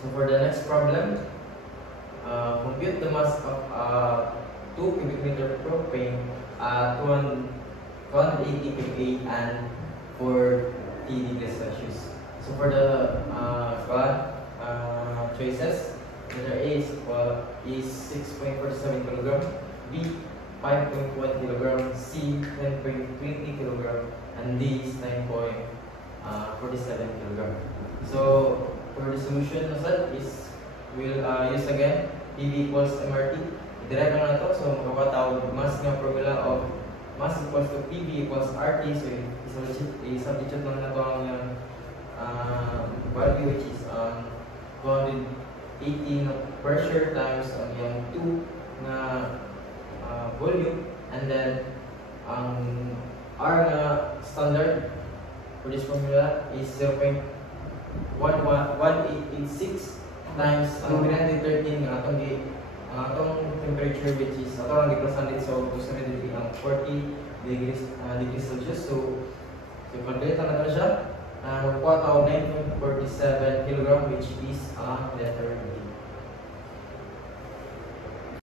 So for the next problem, compute the mass of 2 cubic meter propane at 280 kPa and for T degrees Celsius. So for the choices, letter A is 6.47 kg, B 5.1 kg, C 10.20 kg, and D is 9.47 kg. So for the solution is we'll use again PV equals MRT. I-derive lang na ito. So makapatawag mass nga formula of mass equals to PV equals RT. So i-substitute lang na ito ang value which is 280 na pressure times ang yung 2 na volume, and then ang R na standard for this formula is 0.1886 times ang 313 nga atong temperature which is atong gi-present so 273 ang 40 degrees Celsius. So calculate na natin siya. Magkuha tayo 9.47 kg which is letter D.